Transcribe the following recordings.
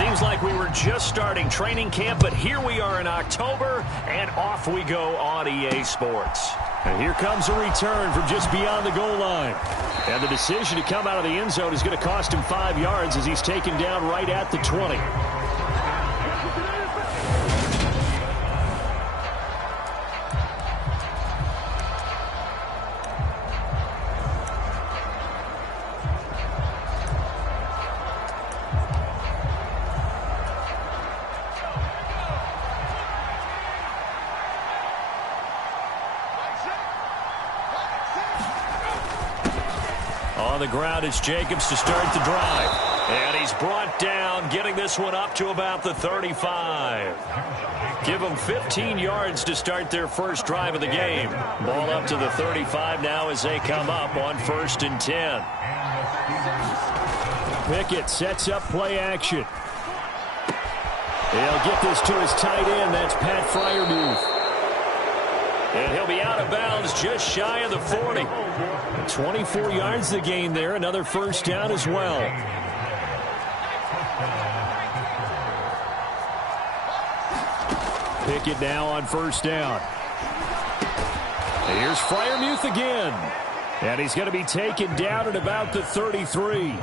Seems like we were just starting training camp, but here we are in October, and off we go on EA Sports. And here comes a return from just beyond the goal line. And the decision to come out of the end zone is going to cost him 5 yards as he's taken down right at the 20. On the ground is Jacobs to start the drive. And he's brought down, getting this one up to about the 35. Give them 15 yards to start their first drive of the game. Ball up to the 35 now as they come up on 1st and 10. Pickett sets up play action. He'll get this to his tight end. That's Pat Freiermuth. And he'll be out of bounds just shy of the 40. 24 yards the gain there. Another first down as well. Pickett now on first down. Here's Freiermuth again. And he's going to be taken down at about the 33.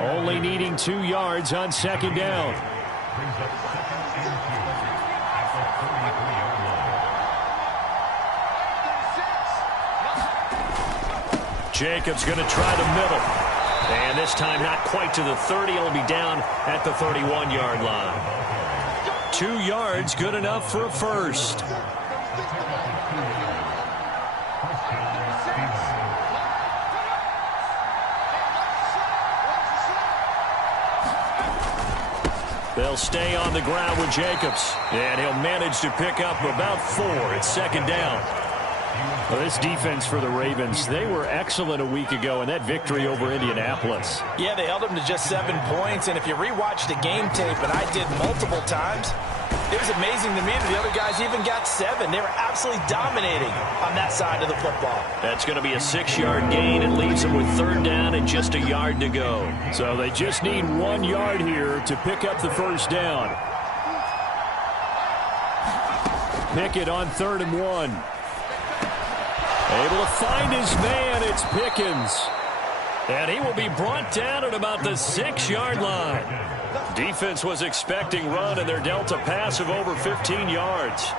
Only needing 2 yards on second down. Jacobs going to try the middle. And this time not quite to the 30. It'll be down at the 31-yard line. 2 yards, good enough for a first. They'll stay on the ground with Jacobs. And he'll manage to pick up about 4 at second down. Well, this defense for the Ravens, they were excellent a week ago in that victory over Indianapolis. Yeah, they held them to just 7 points, and if you rewatch the game tape, and I did multiple times, it was amazing to me that the other guys even got 7. They were absolutely dominating on that side of the football. That's going to be a 6-yard gain. It leaves them with 3rd down and just a yard to go. So they just need 1 yard here to pick up the first down. Pickett on 3rd and 1. Able to find his man. It's Pickens. And he will be brought down at about the 6-yard line. Defense was expecting run, and they're dealt a pass of over 15 yards.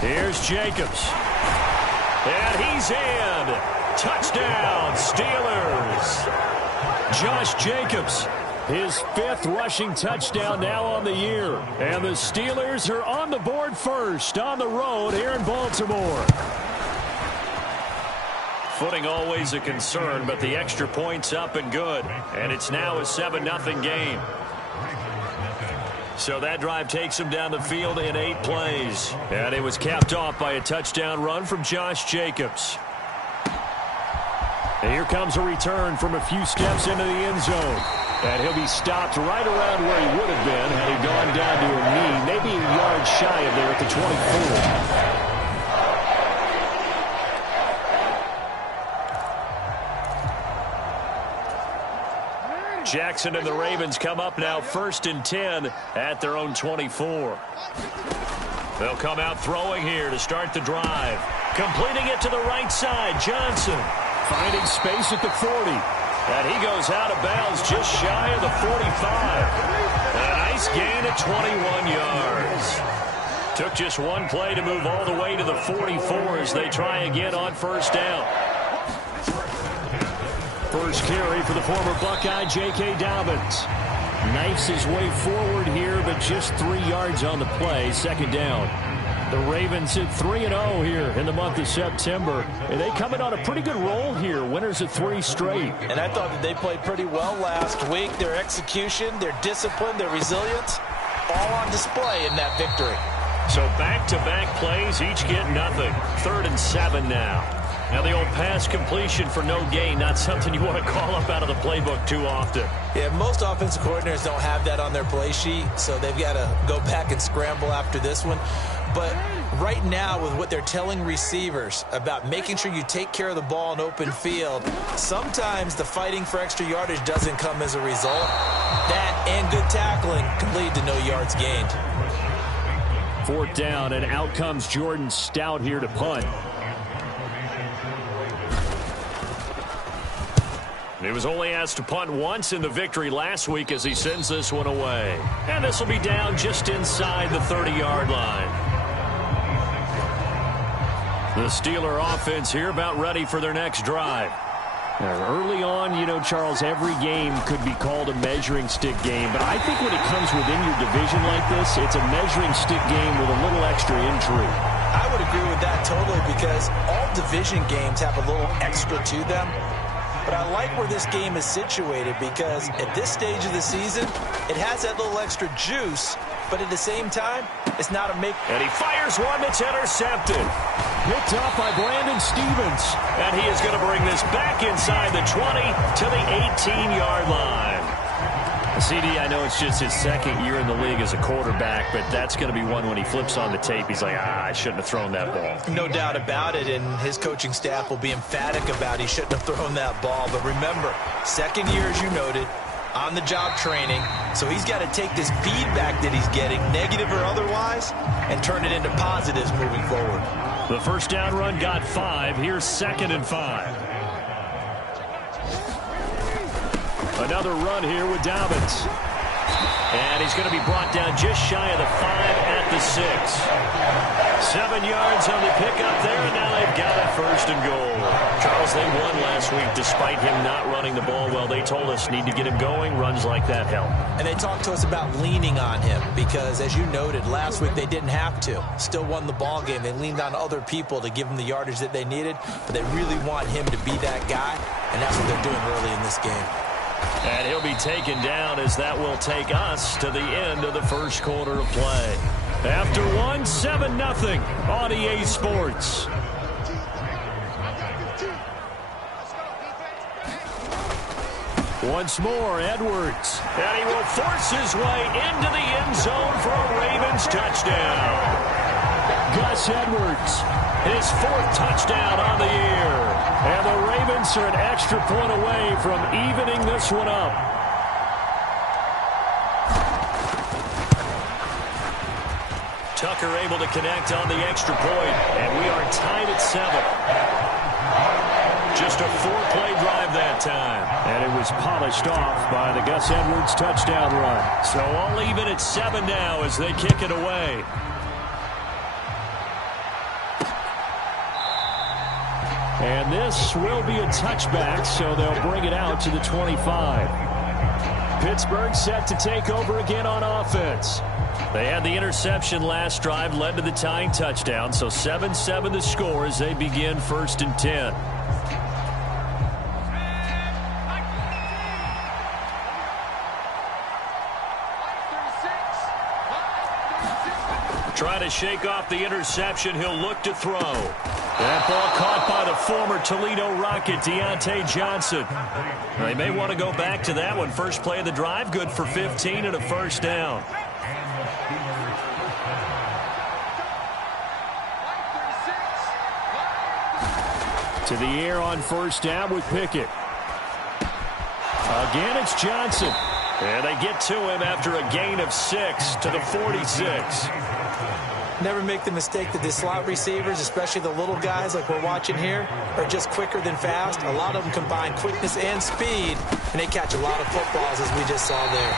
Here's Jacobs. And he's in. Touchdown, Steelers. Josh Jacobs, his 5th rushing touchdown now on the year. And the Steelers are on the board first on the road here in Baltimore. Footing always a concern, but the extra point's up and good. And it's now a 7-0 game. So that drive takes him down the field in 8 plays. And it was capped off by a touchdown run from Josh Jacobs. And here comes a return from a few steps into the end zone. And he'll be stopped right around where he would have been had he gone down to a knee, maybe a yard shy of there at the 24. Jackson and the Ravens come up now 1st and 10 at their own 24. They'll come out throwing here to start the drive. Completing it to the right side, Johnson. Finding space at the 40. And he goes out of bounds just shy of the 45. A nice gain of 21 yards. Took just 1 play to move all the way to the 44 as they try again on first down. First carry for the former Buckeye, J.K. Dobbins. Knifes his way forward here, but just 3 yards on the play. Second down. The Ravens hit 3-0 here in the month of September. And they come in on a pretty good roll here. Winners of 3 straight. And I thought that they played pretty well last week. Their execution, their discipline, their resilience, all on display in that victory. So back-to-back plays, each get nothing. 3rd and 7 now. Now, the old pass completion for no gain, not something you want to call up out of the playbook too often. Yeah, most offensive coordinators don't have that on their play sheet, so they've got to go back and scramble after this one. But right now, with what they're telling receivers about making sure you take care of the ball in open field, sometimes the fighting for extra yardage doesn't come as a result. That and good tackling can lead to no yards gained. 4th down, and out comes Jordan Stout here to punt. He was only asked to punt once in the victory last week as he sends this one away. And this will be down just inside the 30-yard line. The Steeler offense here about ready for their next drive. Now, early on, you know, Charles, every game could be called a measuring stick game. But I think when it comes within your division like this, it's a measuring stick game with a little extra intrigue. I would agree with that totally because all division games have a little extra to them. But I like where this game is situated because at this stage of the season, it has that little extra juice, but at the same time, it's not a make. And he fires one that's intercepted. Picked off by Brandon Stevens. And he is going to bring this back inside the 20 to the 18-yard line. CD, I know it's just his second year in the league as a quarterback, but that's going to be one when he flips on the tape. He's like, I shouldn't have thrown that ball. No doubt about it, and his coaching staff will be emphatic about he shouldn't have thrown that ball. But remember, second year, as you noted, on-the-job training, so he's got to take this feedback that he's getting, negative or otherwise, and turn it into positives moving forward. The first down run got 5. Here's 2nd and 5. Another run here with Dobbins. And he's going to be brought down just shy of the 5 at the 6. 7 yards on the pickup there, and now they've got it 1st and goal. Charles, they won last week despite him not running the ball well. They told us need to get him going. Runs like that help. And they talked to us about leaning on him because, as you noted, last week they didn't have to. Still won the ball game. They leaned on other people to give them the yardage that they needed, but they really want him to be that guy, and that's what they're doing early in this game. And he'll be taken down as that will take us to the end of the first quarter of play. After 7-0 on EA Sports. Once more, Edwards. And he will force his way into the end zone for a Ravens touchdown. Gus Edwards, his 4th touchdown on the year. And the Ravens are an extra point away from evening this one up. Tucker able to connect on the extra point, and we are tied at 7. Just a 4-play drive that time. And it was polished off by the Gus Edwards touchdown run. So all even at 7 now as they kick it away. And this will be a touchback, so they'll bring it out to the 25. Pittsburgh set to take over again on offense. They had the interception last drive, led to the tying touchdown, so 7-7 the score as they begin 1st and 10. Trying to shake off the interception, he'll look to throw. That ball caught by the former Toledo Rocket, Deontay Johnson. They may want to go back to that one. First play of the drive, good for 15 and a 1st down. To the air on 1st down with Pickett. Again, it's Johnson. And they get to him after a gain of 6 to the 46. Never make the mistake that the slot receivers, especially the little guys like we're watching here, are just quicker than fast. A lot of them combine quickness and speed, and they catch a lot of footballs, as we just saw there.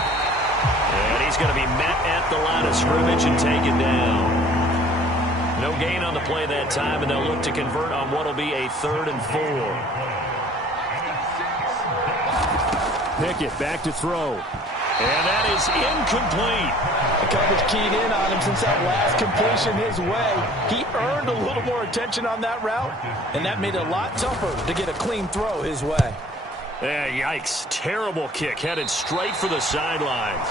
And he's going to be met at the line of scrimmage and taken down. No gain on the play that time, and they'll look to convert on what will be a 3rd and 4. Pickett back to throw. And that is incomplete. The coverage keyed in on him since that last completion his way. He earned a little more attention on that route, and that made it a lot tougher to get a clean throw his way. Yeah, yikes. Terrible kick headed straight for the sidelines.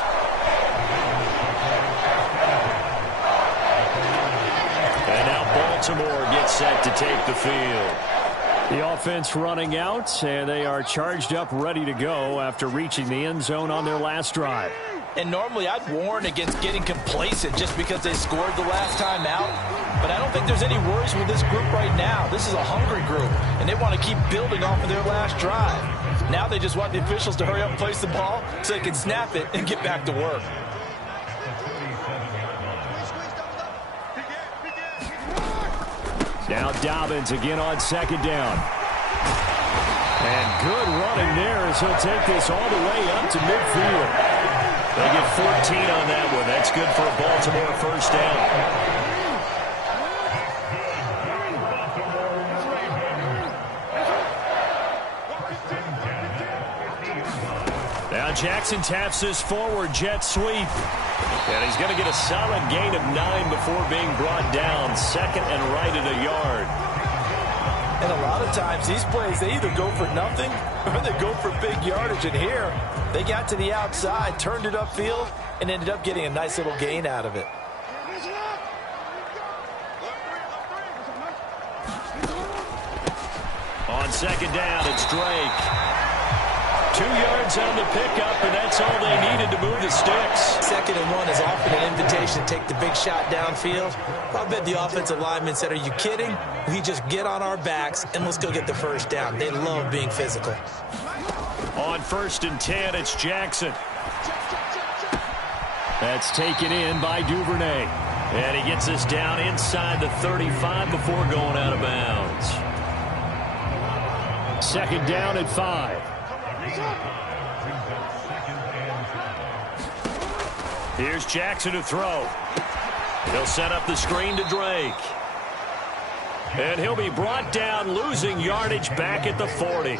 And now Baltimore gets set to take the field. The offense running out, and they are charged up, ready to go after reaching the end zone on their last drive. And normally I'd warn against getting complacent just because they scored the last time out. But I don't think there's any worries with this group right now. This is a hungry group, and they want to keep building off of their last drive. Now they just want the officials to hurry up and place the ball so they can snap it and get back to work. Now Dobbins again on second down. And good running there as he'll take this all the way up to midfield. They get 14 on that one. That's good for a Baltimore first down. Now Jackson taps this forward jet sweep. And he's going to get a solid gain of 9 before being brought down. Second and right at a yard. And a lot of times these plays, they either go for nothing or they go for big yardage. And here, they got to the outside, turned it upfield, and ended up getting a nice little gain out of it. On second down, it's Drake. 2 yards on the pickup, and that's all they needed to move the sticks. Second and 1 is often an invitation to take the big shot downfield. I bet the offensive lineman said, are you kidding? We just get on our backs, and let's go get the first down. They love being physical. On 1st and 10, it's Jackson. That's taken in by Duvernay. And he gets us down inside the 35 before going out of bounds. Second down at 5. Here's Jackson to throw. He'll set up the screen to Drake. And he'll be brought down, losing yardage back at the 40.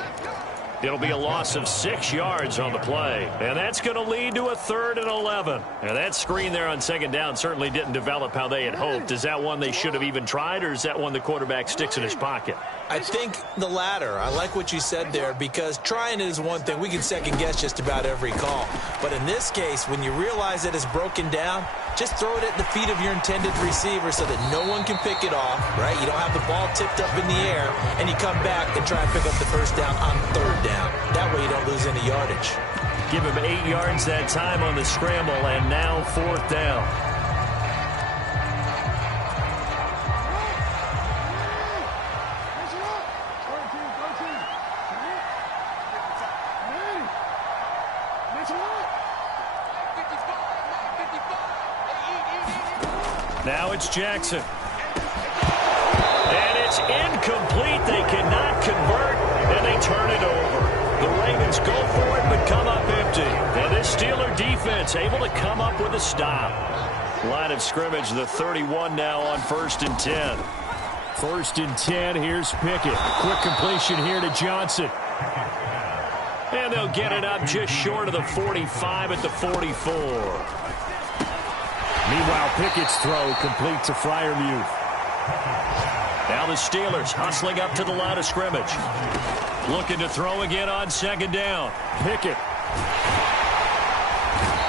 It'll be a loss of 6 yards on the play. And that's going to lead to a 3rd and 11. And that screen there on second down certainly didn't develop how they had hoped. Is that one they should have even tried, or is that one the quarterback sticks in his pocket? I think the latter. I like what you said there, because trying it is one thing. We can second guess just about every call. But in this case, when you realize that it's broken down, just throw it at the feet of your intended receiver so that no one can pick it off, right? You don't have the ball tipped up in the air, and you come back and try and pick up the first down on 3rd down. That way you don't lose any yardage. Give him 8 yards that time on the scramble, and now 4th down. Now it's Jackson. And it's incomplete. They cannot convert, and they turn it over. The Ravens go for it, but come up empty. And this Steeler defense able to come up with a stop. Line of scrimmage, the 31 now on 1st and 10. 1st and 10, here's Pickett. Quick completion here to Johnson. And they'll get it up just short of the 45 at the 44. Meanwhile, Pickett's throw complete to Freiermuth. Now the Steelers hustling up to the line of scrimmage. Looking to throw again on second down. Pickett.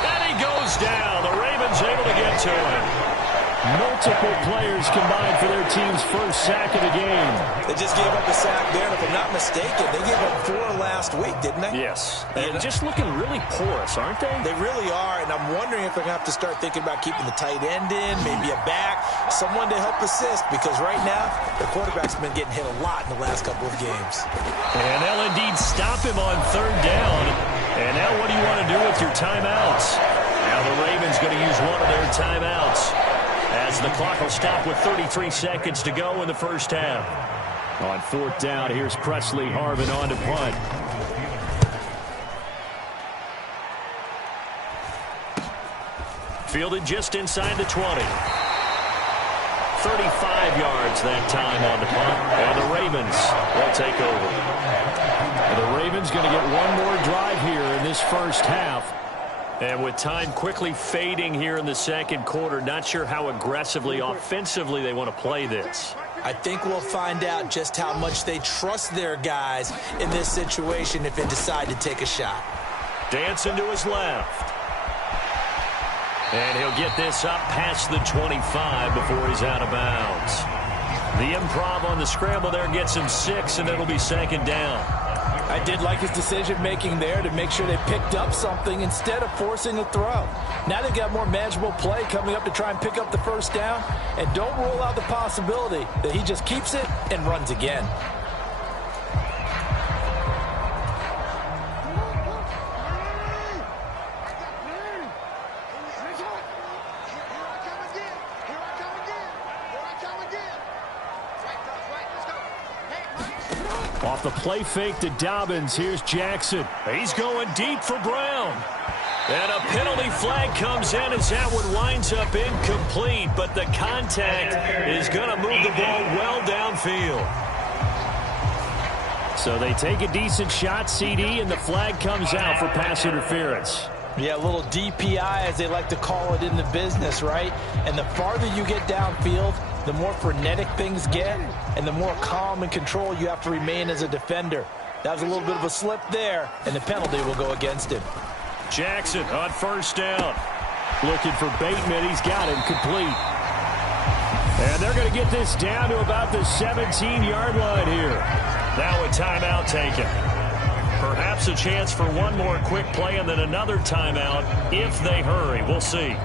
And he goes down. The Ravens able to get to him. Multiple players combined for their team's first sack of the game. They just gave up a sack there, and if I'm not mistaken, they gave up 4 last week, didn't they? Yes. And just looking really porous, aren't they? They really are, and I'm wondering if they're going to have to start thinking about keeping the tight end in, maybe a back, someone to help assist, because right now, the quarterback's been getting hit a lot in the last couple of games. And they'll indeed stop him on 3rd down. And now what do you want to do with your timeouts? Now the Ravens going to use one of their timeouts, as the clock will stop with 33 seconds to go in the first half. On 4th down, here's Presley Harvin on to punt. Fielded just inside the 20. 35 yards that time on the punt. And the Ravens will take over. And the Ravens going to get one more drive here in this first half. And with time quickly fading here in the second quarter, not sure how aggressively, offensively they want to play this. I think we'll find out just how much they trust their guys in this situation if they decide to take a shot. Dancing to his left. And he'll get this up past the 25 before he's out of bounds. The improv on the scramble there gets him 6, and it'll be 2nd down. I did like his decision-making there to make sure they picked up something instead of forcing a throw. Now they've got more manageable play coming up to try and pick up the 1st down, and don't rule out the possibility that he just keeps it and runs again. Off the play fake to Dobbins, here's Jackson. He's going deep for Brown. And a penalty flag comes in as that one winds up incomplete, but the contact is going to move the ball well downfield. So they take a decent shot, CD, and the flag comes out for pass interference. Yeah, a little DPI, as they like to call it in the business, right? And the farther you get downfield, the more frenetic things get, and the more calm and control you have to remain as a defender. That was a little bit of a slip there, and the penalty will go against him. Jackson on 1st down. Looking for Bateman. He's got him complete. And they're going to get this down to about the 17-yard line here. Now a timeout taken. Perhaps a chance for one more quick play and then another timeout if they hurry. We'll see.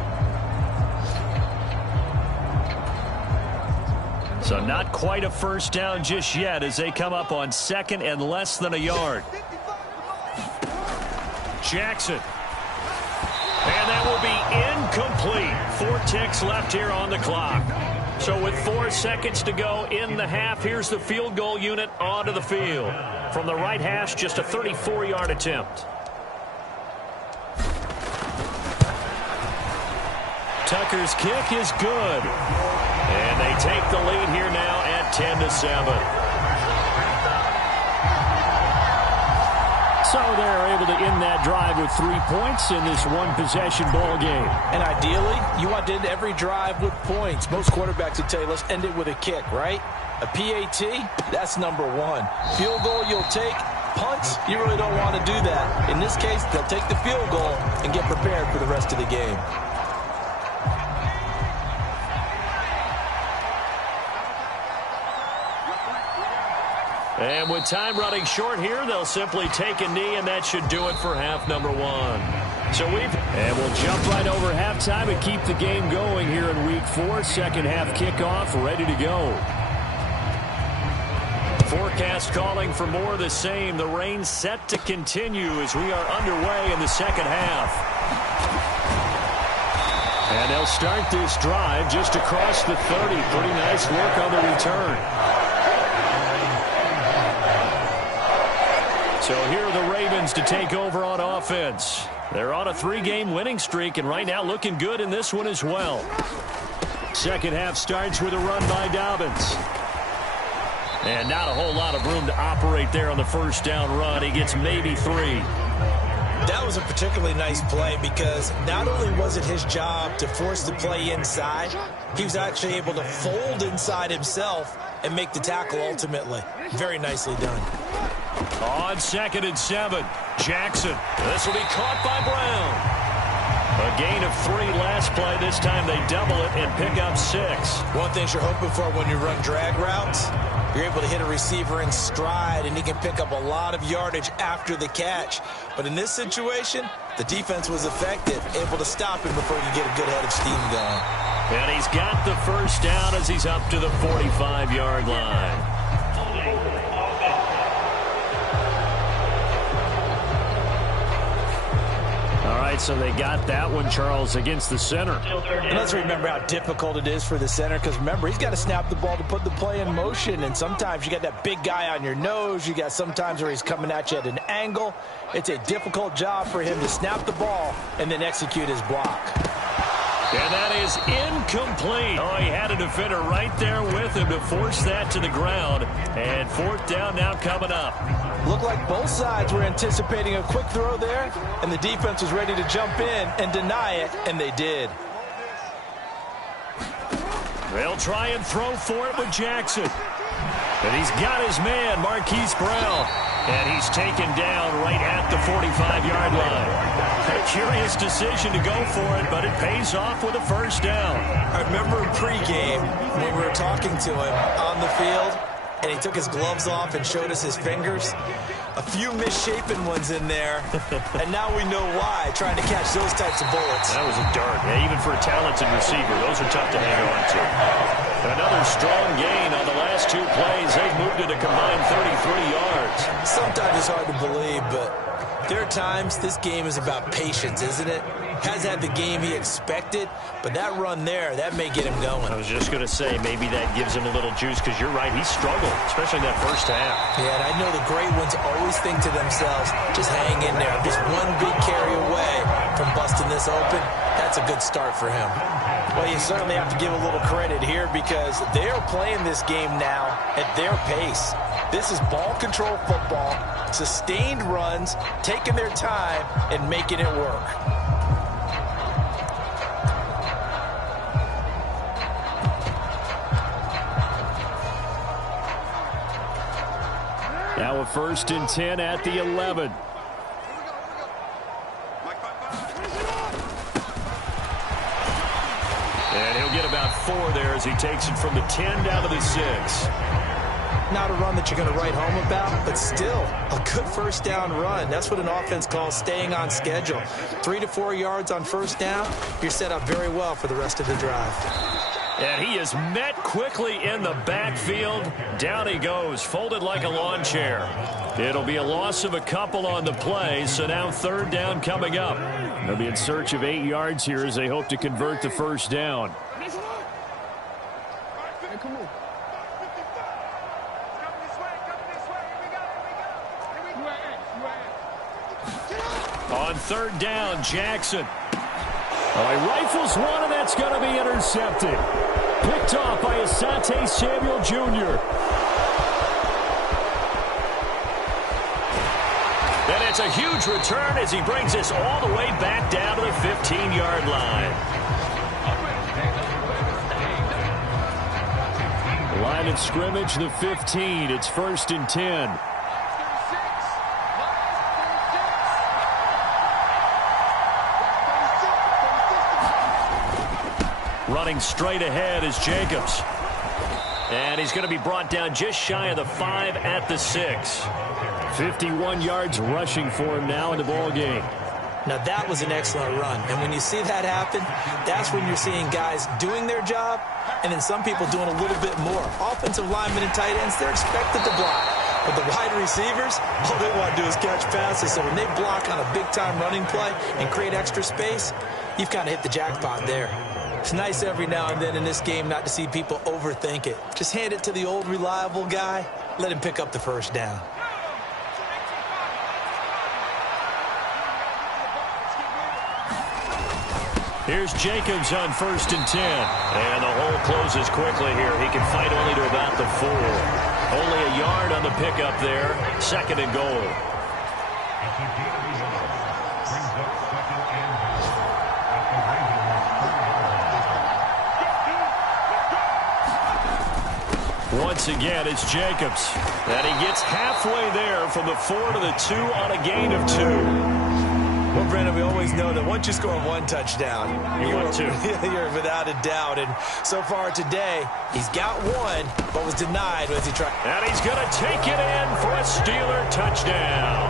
So not quite a 1st down just yet as they come up on 2nd and less than a yard. Jackson. And that will be incomplete. 4 ticks left here on the clock. So with 4 seconds to go in the half, here's the field goal unit onto the field. From the right hash, just a 34-yard attempt. Tucker's kick is good. And they take the lead here now at 10-7. So they're able to end that drive with 3 points in this one-possession ball game. And ideally, you want to end every drive with points. Most quarterbacks would tell you, let's end it with a kick, right? A PAT, that's number 1. Field goal you'll take. Punts, you really don't want to do that. In this case, they'll take the field goal and get prepared for the rest of the game. And with time running short here, they'll simply take a knee, and that should do it for half number 1. And we'll jump right over halftime and keep the game going here in Week 4. Second half kickoff, ready to go. Forecast calling for more of the same. The rain set to continue as we are underway in the second half. And they'll start this drive just across the 30. Pretty nice work on the return. So here are the Ravens to take over on offense. They're on a 3-game winning streak, and right now looking good in this one as well. Second half starts with a run by Dobbins. And not a whole lot of room to operate there on the 1st down run. He gets maybe 3. That was a particularly nice play because not only was it his job to force the play inside, he was actually able to fold inside himself and make the tackle ultimately. Very nicely done. On 2nd and 7, Jackson. This will be caught by Brown. A gain of 3 last play. This time they double it and pick up 6. One thing you're hoping for when you run drag routes, you're able to hit a receiver in stride, and he can pick up a lot of yardage after the catch. But in this situation, the defense was effective, able to stop him before he could get a good head of steam going. And he's got the 1st down as he's up to the 45-yard line. All right, so they got that one, Charles, against the center. And let's remember how difficult it is for the center, because remember, he's got to snap the ball to put the play in motion, and sometimes you got that big guy on your nose. You got sometimes where he's coming at you at an angle. It's a difficult job for him to snap the ball and then execute his block. And that is incomplete. Oh, he had a defender right there with him to force that to the ground. And 4th down now coming up. Looked like both sides were anticipating a quick throw there, and the defense was ready to jump in and deny it, and they did. They'll try and throw for it with Jackson. And he's got his man, Marquise Brown. And he's taken down right at the 45-yard line. A curious decision to go for it, but it pays off with a first down. I remember pregame when we were talking to him on the field, and he took his gloves off and showed us his fingers. A few misshapen ones in there, and now we know why, trying to catch those types of bullets. That was a dart. Yeah, even for a talented receiver, those are tough to hang on to. Another strong gain on the last 2 plays. They've moved it a combined 33 yards. Sometimes it's hard to believe, but there are times this game is about patience, isn't it? Has had the game he expected, but that run there, that may get him going. I was just going to say, maybe that gives him a little juice, because you're right, he struggled, especially in that first half. Yeah, and I know the great ones always think to themselves, just hang in there. I'm just one big carry away from busting this open. That's a good start for him. Well, you certainly have to give a little credit here, because they're playing this game now at their pace. This is ball control football, sustained runs, taking their time, and making it work. Now a 1st and 10 at the 11. And he'll get about 4 there as he takes it from the 10 down to the 6. Not a run that you're going to write home about, but still a good first down run. That's what an offense calls staying on schedule. 3 to 4 yards on first down, you're set up very well for the rest of the drive. And he is met quickly in the backfield. Down he goes, folded like a lawn chair. It'll be a loss of a couple on the play, so now 3rd down coming up. They'll be in search of 8 yards here as they hope to convert the first down. On 3rd down, Jackson. Oh, he rifles one, and that's going to be intercepted. Picked off by Asante Samuel Jr. And it's a huge return as he brings us all the way back down to the 15-yard line. Line of scrimmage, the 15. It's 1st and 10. Running straight ahead is Jacobs. And he's going to be brought down just shy of the 5 at the 6. 51 yards rushing for him now in the ball game. Now, that was an excellent run. And when you see that happen, that's when you're seeing guys doing their job and then some people doing a little bit more. Offensive linemen and tight ends, they're expected to block. But the wide receivers, all they want to do is catch passes. So when they block on a big-time running play and create extra space, you've kind of hit the jackpot there. It's nice every now and then in this game not to see people overthink it. Just hand it to the old reliable guy. Let him pick up the first down. Here's Jacobs on 1st and 10. And the hole closes quickly here. He can fight only to about the 4. Only a yard on the pickup there. 2nd and goal. Once again, it's Jacobs. And he gets halfway there from the 4 to the 2 on a gain of 2. Well, Brandon, we always know that once you score 1 touchdown, you're without a doubt. And so far today, he's got 1, but was denied as he tried. And he's going to take it in for a Steeler touchdown.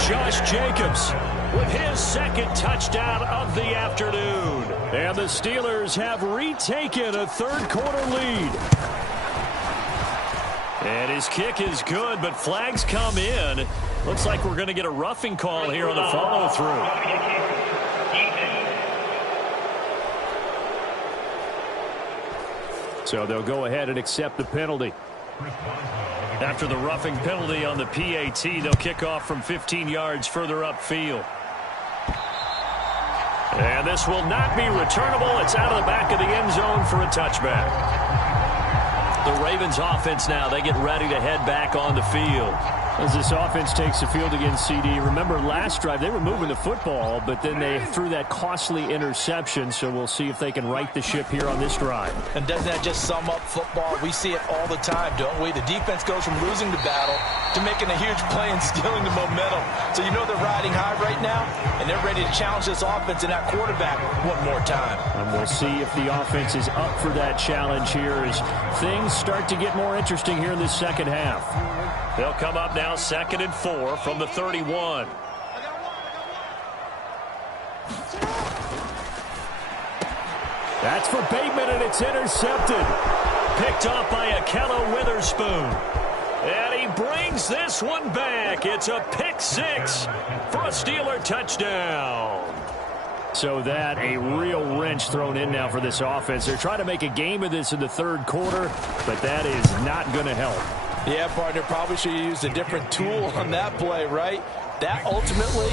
Josh Jacobs with his 2nd touchdown of the afternoon. And the Steelers have retaken a 3rd quarter lead. And his kick is good, but flags come in. Looks like we're going to get a roughing call here on the follow-through. So they'll go ahead and accept the penalty. After the roughing penalty on the PAT, they'll kick off from 15 yards further upfield. And this will not be returnable. It's out of the back of the end zone for a touchback. The Ravens offense now, they get ready to head back on the field. As this offense takes the field against CD, remember last drive they were moving the football, but then they threw that costly interception, so we'll see if they can right the ship here on this drive. And doesn't that just sum up football? We see it all the time, don't we? The defense goes from losing the battle to making a huge play and stealing the momentum. So you know they're riding high right now, and they're ready to challenge this offense and that quarterback one more time. And we'll see if the offense is up for that challenge here as things start to get more interesting here in this second half. They'll come up now 2nd and 4 from the 31. That's for Bateman, and it's intercepted. Picked off by Akello Witherspoon. And he brings this one back. It's a pick 6 for a Steeler touchdown. So that a real wrench thrown in now for this offense. They're trying to make a game of this in the third quarter, but that is not going to help. Yeah, partner, probably should have used a different tool on that play, right? That ultimately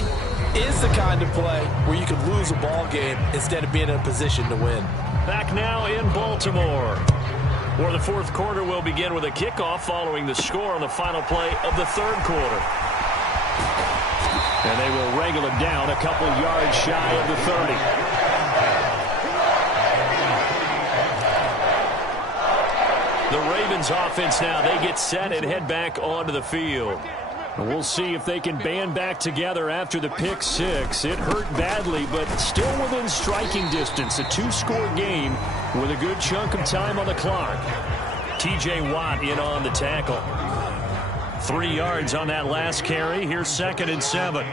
is the kind of play where you could lose a ball game instead of being in a position to win. Back now in Baltimore, where the fourth quarter will begin with a kickoff following the score on the final play of the third quarter. And they will wrangle him down a couple yards shy of the 30. The Ravens offense now, they get set and head back onto the field. And we'll see if they can band back together after the pick 6. It hurt badly, but still within striking distance. A 2-score game with a good chunk of time on the clock. T.J. Watt in on the tackle. 3 yards on that last carry. Here's 2nd and 7.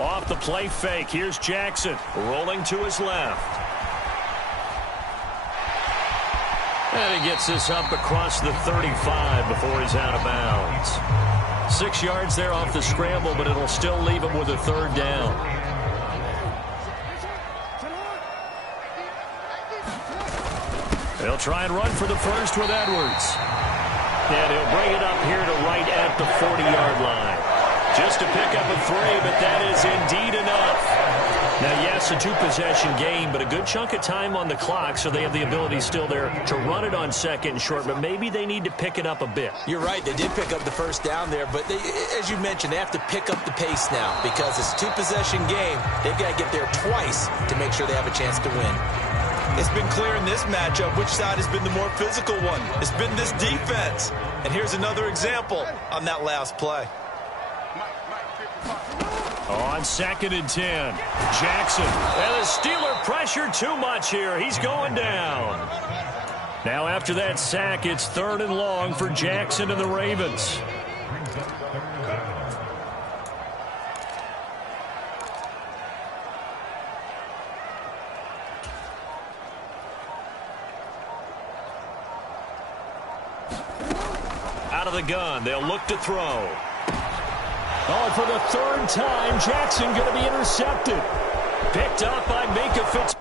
Off the play fake. Here's Jackson rolling to his left. And he gets this up across the 35 before he's out of bounds. 6 yards there off the scramble, but it'll still leave him with a third down. They'll try and run for the first with Edwards. And he'll bring it up here to right at the 40-yard line. Just to pick up a 3, but that is indeed enough. Now, yes, a 2-possession game, but a good chunk of time on the clock, so they have the ability still there to run it on 2nd and short, but maybe they need to pick it up a bit. You're right. They did pick up the first down there, but as you mentioned, they have to pick up the pace now because it's a 2-possession game. They've got to get there twice to make sure they have a chance to win. It's been clear in this matchup which side has been the more physical one. It's been this defense. And here's another example on that last play. On 2nd and 10, Jackson. And the Steeler pressure too much here. He's going down. Now after that sack, it's 3rd and long for Jackson and the Ravens. Out of the gun, they'll look to throw. Oh, and for the 3rd time, Jackson going to be intercepted. Picked up by Minka Fitzpatrick.